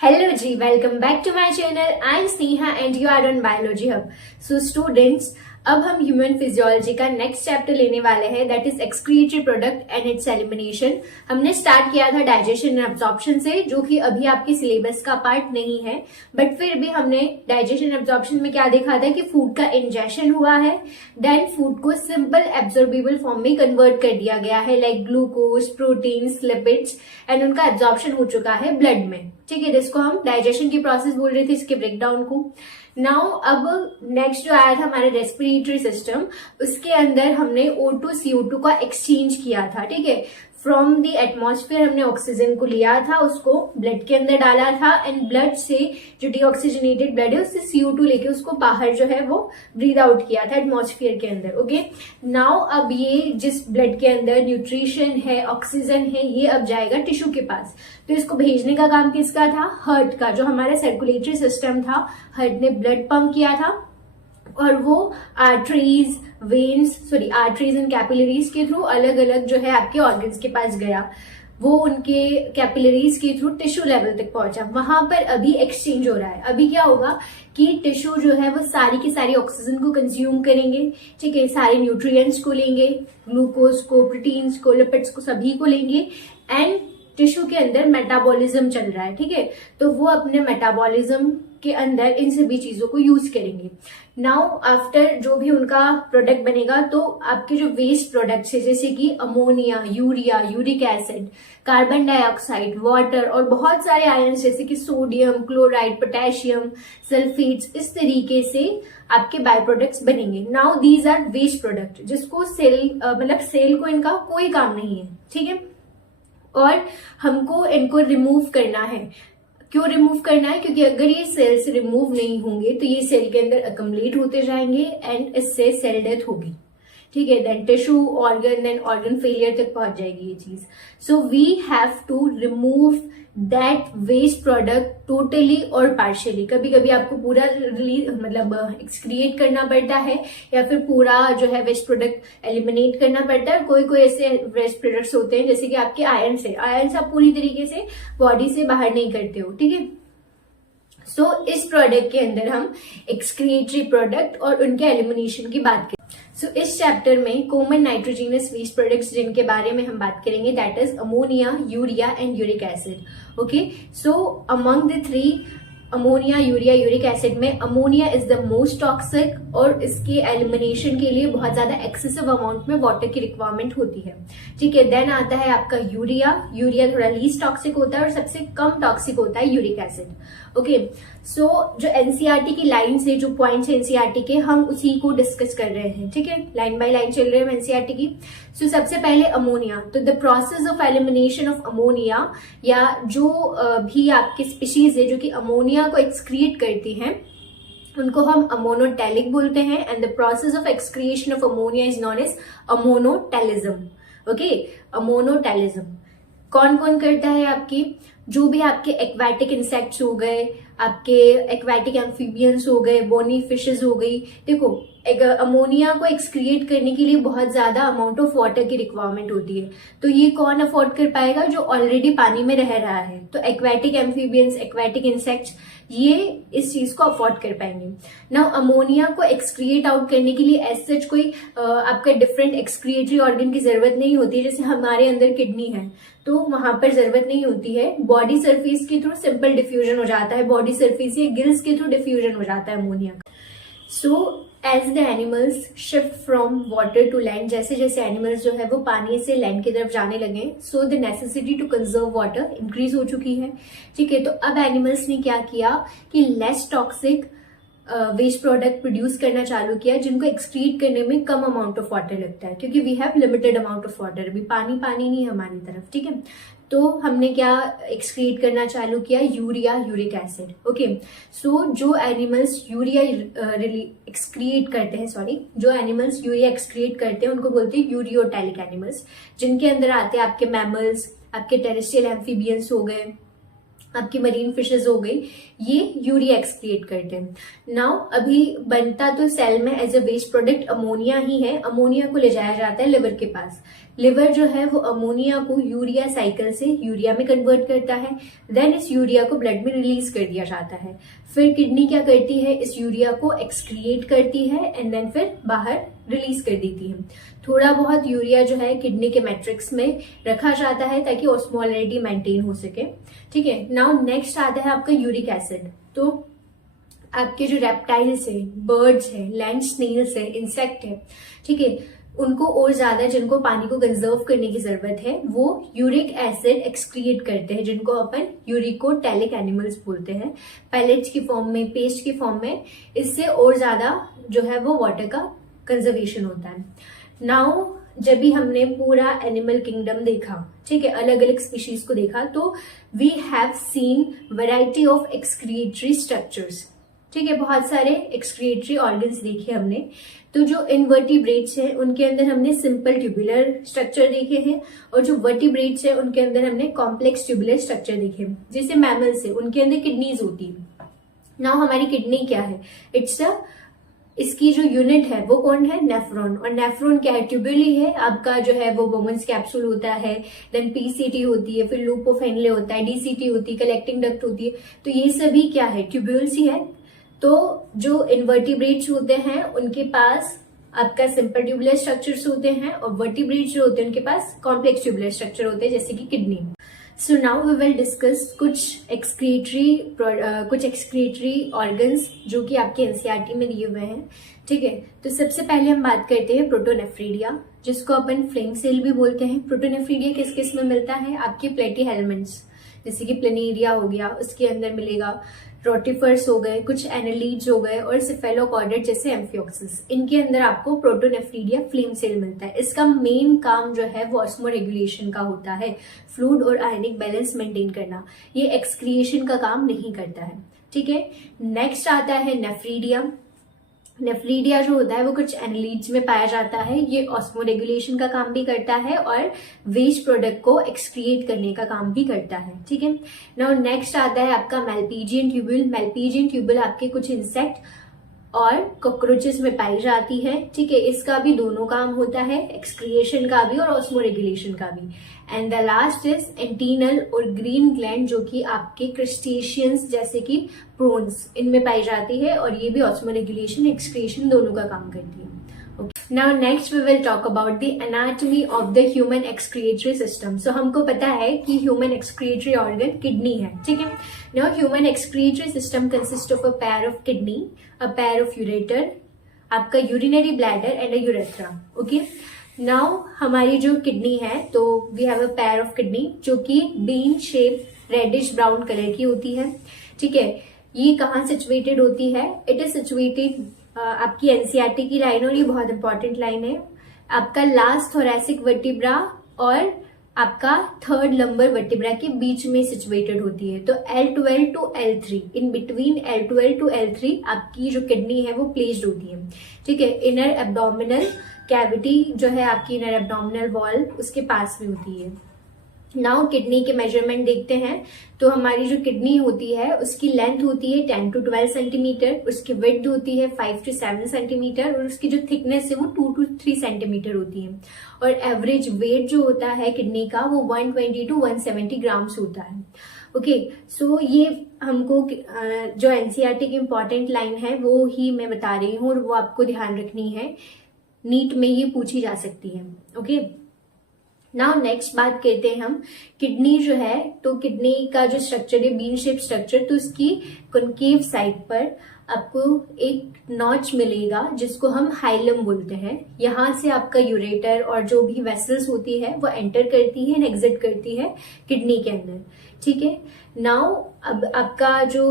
Hello G, welcome back to my channel. I am Sneha and you are on Biology Hub. So students, अब हम human physiology का next chapter लेने वाले हैं, that is excretory product and it's elimination. हमने start किया था digestion and absorption से, जो कि अभी आपके सिलेबस का पार्ट नहीं है, बट फिर भी हमने डाइजेशन एब्जॉर्प्शन में क्या देखा था कि फूड का इंजेशन हुआ है, देन फूड को सिंपल एब्जॉर्बेबल फॉर्म में कन्वर्ट कर दिया गया है, like glucose, proteins, lipids, and उनका एब्जॉर्प्शन हो चुका है ब्लड में। ठीक है, जिसको हम डाइजेशन की प्रोसेस बोल रहे थे, इसके ब्रेकडाउन को। नाउ अब नेक्स्ट जो आया था हमारे रेस्पिरेटरी सिस्टम, उसके अंदर हमने O2 CO2 का एक्सचेंज किया था। ठीक है, फ्रॉम द एटमॉस्फेयर हमने ऑक्सीजन को लिया था, उसको ब्लड के अंदर डाला था, एंड ब्लड से जो डीऑक्सीजनेटेड ब्लड है उससे CO2 लेके उसको बाहर जो है वो ब्रीद आउट किया था एटमॉस्फेयर के अंदर। ओके, नाउ अब ये जिस ब्लड के अंदर न्यूट्रिशन है, ऑक्सीजन है, ये अब जाएगा टिश्यू के पास। तो इसको भेजने का काम किसका था? हार्ट का। जो हमारा सर्कुलेटरी सिस्टम था, हार्ट ने ब्लड पंप किया था और वो आर्टरीज एंड कैपिलरीज के थ्रू अलग अलग जो है आपके ऑर्गन्स के पास गया। वो उनके कैपिलरीज के थ्रू टिश्यू लेवल तक पहुंचा। वहां पर अभी एक्सचेंज हो रहा है। अभी क्या होगा कि टिश्यू जो है वो सारी की सारी ऑक्सीजन को कंज्यूम करेंगे, ठीक है, सारे न्यूट्रिएंट्स को लेंगे, ग्लूकोज को, प्रोटीन्स को, लिपिड्स को, सभी को लेंगे, एंड टिश्यू के अंदर मेटाबॉलिज्म चल रहा है। ठीक है, तो वो अपने मेटाबॉलिज्म के अंदर इन सभी चीजों को यूज करेंगे। नाउ आफ्टर जो भी उनका प्रोडक्ट बनेगा, तो आपके जो वेस्ट प्रोडक्ट्स है, जैसे कि ammonia, urea, uric acid, carbon dioxide, water और बहुत सारे आयन्स जैसे कि सोडियम, क्लोराइड, पोटेशियम, सल्फेट्स, इस तरीके से आपके बाय प्रोडक्ट्स बनेंगे। Now these are waste product, जिसको सेल को इनका कोई काम नहीं है। ठीक है, और हमको इनको रिमूव करना है। क्यों रिमूव करना है? क्योंकि अगर ये सेल से रिमूव नहीं होंगे तो ये सेल के अंदर अकमलेट होते जाएंगे एंड इससे सेल डेथ होगी। ठीक है, then tissue, organ, then organ failure तक पहुंच जाएगी ये चीज। So we have to remove that waste product totally और पार्शियली। कभी कभी आपको पूरा एक्सक्रिएट करना पड़ता है, या फिर पूरा जो है वेस्ट प्रोडक्ट एलिमिनेट करना पड़ता है। कोई कोई ऐसे वेस्ट प्रोडक्ट्स होते हैं जैसे कि आपके आयन्स आप पूरी तरीके से बॉडी से बाहर नहीं करते हो। ठीक है, सो इस प्रोडक्ट के अंदर हम एक्सक्रिएटरी प्रोडक्ट और उनके एलिमिनेशन की बात करें। सो इस चैप्टर में कॉमन नाइट्रोजीनियस वेस्ट प्रोडक्ट्स जिनके बारे में हम बात करेंगे, that is ammonia, urea and uric acid. Okay, so among the three, ammonia, urea, uric acid में ammonia is the most toxic, और इसके एलिमिनेशन के लिए बहुत ज्यादा एक्सेसिव अमाउंट में वाटर की रिक्वायरमेंट होती है। ठीक है, देन आता है आपका यूरिया। यूरिया थोड़ा लीस्ट टॉक्सिक होता है और सबसे कम टॉक्सिक होता है यूरिक एसिड। ओके, सो जो एनसीईआरटी की लाइन से जो पॉइंट्स एनसीईआरटी के, हम उसी को डिस्कस कर रहे हैं। ठीक है, लाइन बाय लाइन चल रहे हैं एनसीईआरटी की। सो सबसे पहले अमोनिया। तो the process of elimination of ammonia, या जो भी आपकी स्पीशीज है जो कि अमोनिया को एक्सक्रिएट करती हैं, उनको हम अमोनोटैलिक बोलते हैं, and the process of excretion of ammonia is known as ammonotelism. Okay, ammonotelism कौन कौन करता है? आपकी जो भी आपके एक्वेटिक इंसेक्ट्स हो गए, आपके एक्वेटिक एम्फीबियंस हो गए, बोनी फिशेस हो गई। देखो, अमोनिया को एक्सक्रिएट करने के लिए बहुत ज्यादा अमाउंट ऑफ वाटर की रिक्वायरमेंट होती है। तो ये कौन अफोर्ड कर पाएगा? जो ऑलरेडी पानी में रह रहा है। तो एक्वेटिक एम्फीबियंस, एक्वेटिक इंसेक्ट्स, ये इस चीज को अफोर्ड कर पाएंगे। नाउ अमोनिया को एक्सक्रिएट आउट करने के लिए एज सच कोई आपका डिफरेंट एक्सक्रिएटरी ऑर्गन की जरूरत नहीं होती। जैसे हमारे अंदर किडनी है तो वहां पर जरूरत नहीं होती है। बॉडी सरफेस के थ्रू सिंपल डिफ्यूजन हो जाता है, बॉडी सरफेस या गिल्स के थ्रू डिफ्यूजन हो जाता है अमोनिया का। So as the animals shift from water to land, जैसे जैसे एनिमल्स जो है वो पानी से लैंड की तरफ जाने लगे, so the necessity to conserve water increase हो चुकी है। ठीक है, तो अब एनिमल्स ने क्या किया कि less toxic waste product produce करना चालू किया, जिनको एक्सक्रीट करने में कम अमाउंट ऑफ वाटर लगता है, क्योंकि we have limited amount of water. अभी पानी नहीं है हमारी तरफ। ठीक है, तो हमने क्या एक्सक्रीट करना चालू किया? Urea, uric acid. ओके, सो जो एनिमल्स यूरिया एक्सक्रिएट करते हैं, जो एनिमल्स यूरिया एक्सक्रिएट करते हैं उनको बोलते हैं यूरियोटैलिक एनिमल्स, जिनके अंदर आते हैं आपके मैमल्स, आपके टेरेस्ट्रियल एम्फीबियंस हो गए, आपकी मरीन फिशेज हो गई, ये यूरिया एक्सक्रिएट करते हैं। नाउ अभी बनता तो सेल में as a waste product ammonia ही है। अमोनिया को ले जाया जाता है लिवर के पास। लिवर जो है वो अमोनिया को यूरिया साइकिल से यूरिया में कन्वर्ट करता है, देन इस यूरिया को ब्लड में रिलीज कर दिया जाता है। फिर किडनी क्या करती है, इस यूरिया को एक्सक्रिएट करती है एंड देन फिर बाहर रिलीज कर देती है। थोड़ा बहुत यूरिया जो है किडनी के मैट्रिक्स में रखा जाता है ताकि ऑस्मोलरिटी मेंटेन हो सके। ठीक है, नाउ नेक्स्ट आता है आपका यूरिक एसिड। तो आपके जो रेप्टाइल्स है, बर्ड्स है, लैंड स्नेल्स है, इंसेक्ट है, ठीक है, उनको और ज्यादा जिनको पानी को कंजर्व करने की जरूरत है वो यूरिक एसिड एक्सक्रिएट करते हैं, जिनको अपन यूरिकोटैलिक एनिमल्स बोलते हैं, पैलेट्स की फॉर्म में, पेस्ट की फॉर्म में। इससे और ज्यादा जो है वो वाटर का कंजर्वेशन होता है। नाउ जब भी हमने पूरा एनिमल किंगडम देखा, ठीक है, अलग अलग स्पीशीज को देखा, तो we have seen variety of excretory structures. ठीक है, बहुत सारे एक्सक्रिएटरी ऑर्गन्स देखे हमने। तो जो इनवर्टिब्रेट्स हैं उनके अंदर हमने सिंपल ट्यूबुलर स्ट्रक्चर देखे हैं, और जो वर्टिब्रेट्स हैं उनके अंदर हमने कॉम्प्लेक्स ट्यूबुलर स्ट्रक्चर देखे हैं। जैसे मैमल्स है उनके अंदर किडनीज होती है। नाउ हमारी किडनी क्या है, इट्स इसकी जो यूनिट है वो कौन है, नेफ्रॉन। और नेफ्रॉन क्या है, ट्यूब्यूली है। आपका जो है वो वोमेंस कैप्सूल होता है, देन पीसीटी होती है, फिर लूप ऑफ हेनले होता है, डीसीटी होती है, कलेक्टिंग डक्ट होती है। तो ये सभी क्या है, ट्यूब्यूल्स ही है। तो जो इनवर्टिब्रेट्स होते हैं उनके पास आपका सिंपल ट्यूबुलर स्ट्रक्चर्स होते हैं, और वर्टिब्रेट्स जो होते हैं उनके पास कॉम्प्लेक्स ट्यूबुलर स्ट्रक्चर होते हैं, जैसे कि kidney. So now we will discuss कुछ एक्सक्रिएटरी ऑर्गन्स जो कि आपके एनसीईआरटी में दिए हुए हैं। ठीक है, तो सबसे पहले हम बात करते हैं प्रोटोनेफ्रीडिया, जिसको अपन फ्लेम सेल भी बोलते हैं। प्रोटोनेफ्रीडिया किस किस में मिलता है, आपके प्लेटीहेलमिंट्स जैसे कि प्लेनेरिया हो गया, उसके अंदर मिलेगा, रोटिफर्स हो गए, कुछ एनालीड्स हो गए, और सिफेलोकॉर्डेट जैसे एम्फियोक्सिस, इनके अंदर आपको प्रोटोनेफ्रीडिया फ्लेम सेल मिलता है। इसका मेन काम जो है वो ऑस्मो रेगुलेशन का होता है, फ्लूइड और आयनिक बैलेंस मेंटेन करना। ये एक्सक्रिएशन का काम नहीं करता है। ठीक है, नेक्स्ट आता है नेफ्रीडिया। नेफ्रीडिया जो होता है वो कुछ एनालीड्स में पाया जाता है। ये ऑस्मो रेगुलेशन का काम भी करता है और वेस्ट प्रोडक्ट को एक्सक्रिएट करने का काम भी करता है। ठीक है, नाउ नेक्स्ट आता है आपका मैल्पीजियन ट्यूब्यूल। मैल्पीजियन ट्यूब्यूल आपके कुछ इंसेक्ट और कॉकरोचेस में पाई जाती है। ठीक है, इसका भी दोनों काम होता है, एक्सक्रिएशन का भी और ऑस्मो रेगुलेशन का भी। And the last is antennal और ग्रीन ग्लैंड, जो कि आपके क्रस्टेशियंस जैसे कि प्रोन्स, इनमें पाई जाती है, और ये भी ऑस्मो रेगुलेशन, एक्सक्रिएशन दोनों का काम करती है। Now next we will talk about the anatomy of the human excretory system. So हमको पता है कि human excretory organ kidney है, ठीक है। Now human excretory system consists of a pair of kidney, a pair of ureter, आपका urinary bladder and a urethra. Okay. Now हमारी जो किडनी है, तो we have a pair of kidney जो कि bean shape reddish brown colour की होती है। ठीक है, ये कहाँ सिचुएटेड होती है, इट इज सिचुएटेड आपकी एनसीईआरटी की लाइन, और ये बहुत इंपॉर्टेंट लाइन है, आपका लास्ट थोरैसिक वर्टिब्रा और आपका थर्ड लंबर वर्टिब्रा के बीच में सिचुएटेड होती है। तो L12 to L3, in between L12 to L3 आपकी जो किडनी है वो प्लेस्ड होती है। ठीक है, इनर एब्डोमिनल कैविटी जो है आपकी इनर एब्डोमिनल वॉल, उसके पास में होती है। नाउ किडनी के मेजरमेंट देखते हैं। तो हमारी जो किडनी होती है उसकी लेंथ होती है 10 to 12 सेंटीमीटर, उसकी विड्थ होती है 5 to 7 सेंटीमीटर, और उसकी जो थिकनेस है वो 2 to 3 सेंटीमीटर होती है। और एवरेज वेट जो होता है किडनी का वो 120 to 170 ग्राम्स होता है। ओके, सो ये हमको जो एनसीईआरटी की इम्पोर्टेंट लाइन है वो ही मैं बता रही हूँ, और वो आपको ध्यान रखनी है, नीट में ये पूछी जा सकती है। ओके, नाउ नेक्स्ट बात करते हैं हम किडनी जो है, तो किडनी का जो स्ट्रक्चर है बीन शेप स्ट्रक्चर, तो उसकी कॉनकेव साइड पर आपको एक नॉच मिलेगा जिसको हम हाइलम बोलते हैं। यहाँ से आपका यूरेटर और जो भी वेसल्स होती है वो एंटर करती है एंड एग्जिट करती है किडनी के अंदर। ठीक है, नाउ अब आपका जो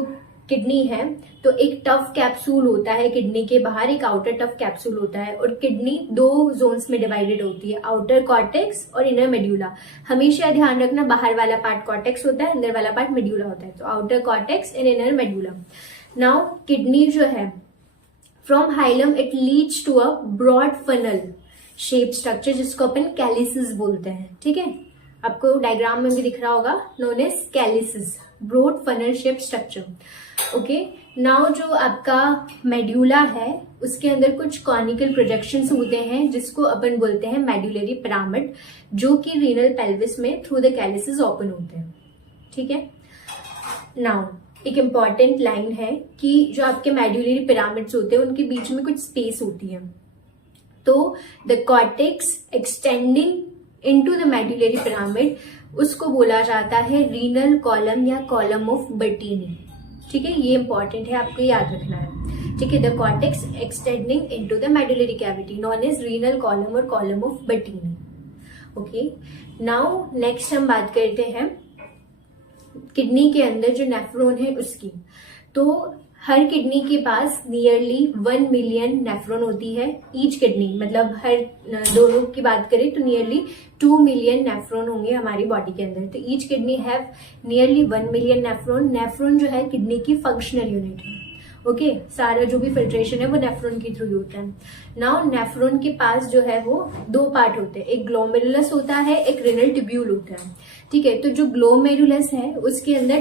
किडनी है तो एक टफ कैप्सूल होता है किडनी के बाहर, एक आउटर टफ कैप्सूल होता है, और किडनी 2 जोन्स में डिवाइडेड होती है, आउटर कॉर्टेक्स और इनर मेड्यूला। हमेशा ध्यान रखना, बाहर वाला पार्ट कॉर्टेक्स होता है, अंदर वाला पार्ट मेड्यूला होता है। तो outer cortex and inner medulla. Now kidney जो है from hilum it leads to a broad funnel shape structure जिसको अपन कैलिसिस बोलते हैं। ठीक है, आपको डायग्राम में भी दिख रहा होगा, known as calyces. Broad funnel shape structure. Okay, now जो आपका मेड्यूला है उसके अंदर कुछ कॉनिकल प्रोजेक्शंस होते हैं जिसको अपन बोलते हैं मेड्यूलरी पिरामिड, जो कि रीनल पेल्विस में थ्रू द कैलिसेस ओपन होते हैं। ठीक है, नाउ एक इम्पॉर्टेंट लाइन है कि जो आपके मेड्यूलरी पिरामिड्स होते हैं उनके बीच में कुछ स्पेस होती है, तो the cortex extending into the medullary pyramid उसको बोला जाता है रीनल कॉलम या कॉलम ऑफ बर्टीनी। ठीक है, ये इंपॉर्टेंट है, आपको याद रखना है। ठीक है, the cortex extending into the medullary cavity known as renal column और column of Bertini. Okay, now next हम बात करते हैं किडनी के अंदर जो नेफ्रॉन है उसकी। तो हर किडनी के पास नियरली 1 मिलियन नेफ्रॉन होती है ईच किडनी, मतलब हर दोनों की बात करें तो नियरली 2 मिलियन नेफ्रॉन होंगे हमारी बॉडी के अंदर। तो each kidney have nearly 1 million nephron. Nephron जो है किडनी की फंक्शनल यूनिट है। ओके, सारा जो भी फिल्ट्रेशन है वो नेफ्रॉन के थ्रू होता है। नाउ नेफ्रॉन के पास जो है वो 2 पार्ट होते हैं, एक ग्लोमेरुलस होता है, एक रेनल ट्यूब्यूल होता है। ठीक है, तो जो ग्लोमेरुलस है उसके अंदर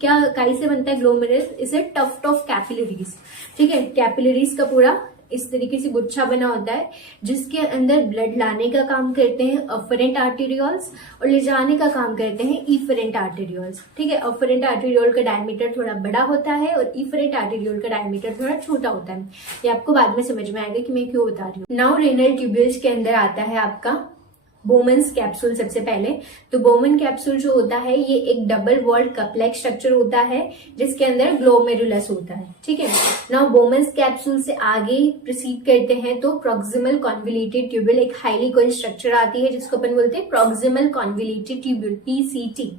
क्या काई से बनता है ग्लोमेरुलस, इसे टफ्ट ऑफ कैपिलरीज। ठीक है, कैपिलरीज का पूरा इस तरीके से गुच्छा बना होता है जिसके अंदर ब्लड लाने का काम करते हैं अफरेंट आर्टेरियोल्स और ले जाने का काम करते हैं इफरेंट आर्टेरियोल्स। ठीक है, अफरेंट आर्टेरियोल का डायमीटर थोड़ा बड़ा होता है और इफरेंट आर्टेरियोल का डायमीटर थोड़ा छोटा होता है। ये आपको बाद में समझ में आएगा कि मैं क्यों बता रही हूँ। नाउ रेनल ट्यूब्यूल्स के अंदर आता है आपका बोमन्स कैप्सूल। सबसे पहले तो बोमन कैप्सूल जो होता है ये एक double walled cup like structure होता है जिसके अंदर ग्लोमेरुलस होता है। ठीक है, नाउ बोमन्स कैप्सूल से आगे प्रोसीड करते हैं तो प्रॉक्सिमल कॉन्वोल्यूटेड ट्यूब्यूल एक हाईली कोइल स्ट्रक्चर आती है जिसको अपन बोलते हैं proximal convoluted tubule, PCT.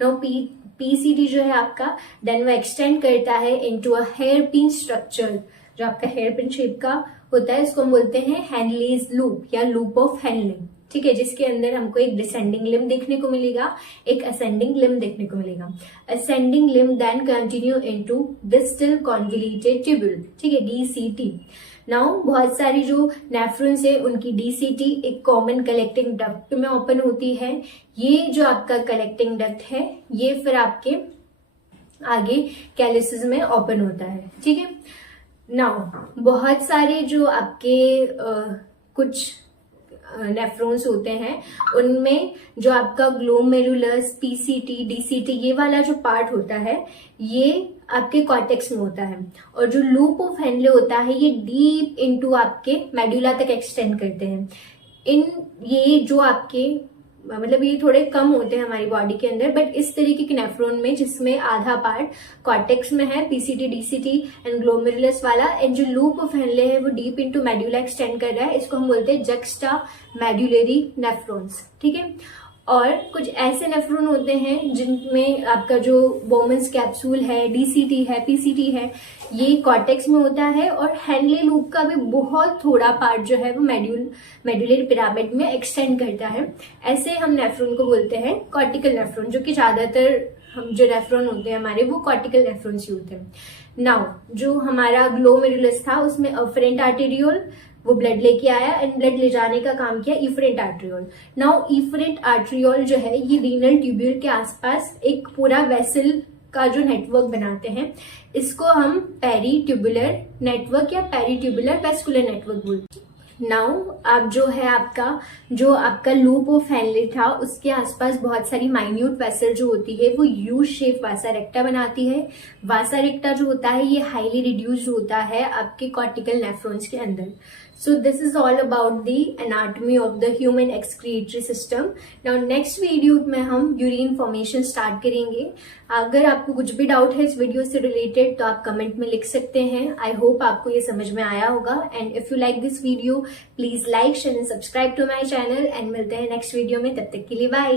Now PCT जो है आपका देन वो एक्सटेंड करता है into a hairpin structure, जो आपका हेयर पिन शेप का होता है। इसको हम बोलते हैं हेनलीज लूप या लूप ऑफ हेनले। ठीक है, जिसके अंदर हमको एक डिसेंडिंग लिम्ब देखने को मिलेगा, एक असेंडिंग लिम्ब देखने को मिलेगा। Ascending limb then continue into distal convoluted tubule. ठीक है, डीसीटी। नाउ बहुत सारी जो नेफ्रॉन्स है उनकी डीसीटी एक कॉमन कलेक्टिंग डक्ट में ओपन होती है। ये जो आपका कलेक्टिंग डक्ट है ये फिर आपके आगे कैलिसेस में ओपन होता है। ठीक है, नाउ बहुत सारे जो आपके कुछ नेफ्रॉन्स होते हैं उनमें जो आपका ग्लोमेरुलस, पीसीटी, डीसीटी ये वाला जो पार्ट होता है ये आपके कॉर्टेक्स में होता है और जो लूप ऑफ हेनले होता है ये डीप इनटू आपके मेडुला तक एक्सटेंड करते हैं। ये जो आपके मतलब ये थोड़े कम होते हैं हमारी बॉडी के अंदर, बट इस तरीके के नेफ्रॉन में जिसमें आधा पार्ट कॉर्टेक्स में है, पीसीटी, डीसीटी एंड ग्लोमेरुलस वाला, एंड जो लूप ऑफ हेनले है वो डीप इनटू मेडुला एक्सटेंड कर रहा है, इसको हम बोलते हैं जक्स्टा मेडुलरी नेफ्रॉन्स। ठीक है, और कुछ ऐसे नेफ्रॉन होते हैं जिनमें आपका जो बोमन्स कैप्सूल है, डीसीटी है, पीसीटी है, ये कॉर्टेक्स में होता है और हेनले लूप का भी बहुत थोड़ा पार्ट जो है वो मेडुलरी पिरामिड में एक्सटेंड करता है। ऐसे हम नेफ्रॉन को बोलते हैं कॉर्टिकल नेफ्रॉन, जो कि ज्यादातर हम जो नेफ्रॉन होते हैं हमारे वो कॉर्टिकल नेफ्रॉन्स ही होते हैं। नाउ जो हमारा ग्लोमेरुलस था उसमें अफरेंट आर्टेरियोल वो ब्लड लेके आया एंड ब्लड ले जाने का काम किया efferent arteriole. Now efferent arteriole जो है ये रीनल ट्यूब्यूल के आसपास एक पूरा वेसल का जो नेटवर्क बनाते हैं, इसको हम पेरीट्यूबुलर नेटवर्क या पेरीट्यूबुलर वेस्कुलर नेटवर्क बोलते हैं। नाउ आप जो है आपका लूप ऑफ हेनले था उसके आसपास बहुत सारी माइन्यूट वेसल जो होती है वो यू शेप वासा रेक्टा बनाती है। वासा रेक्टा जो होता है ये हाईली रिड्यूस्ड होता है आपके कॉर्टिकल नेफ्रॉन्स के अंदर। So this is all about the anatomy of the human excretory system. Now next video में हम यूरिन फॉर्मेशन स्टार्ट करेंगे। अगर आपको कुछ भी डाउट है इस वीडियो से रिलेटेड तो आप कमेंट में लिख सकते हैं। आई होप आपको ये समझ में आया होगा and if you like this video please like, share and subscribe to my channel and मिलते हैं नेक्स्ट वीडियो में। तब तक के लिए बाय।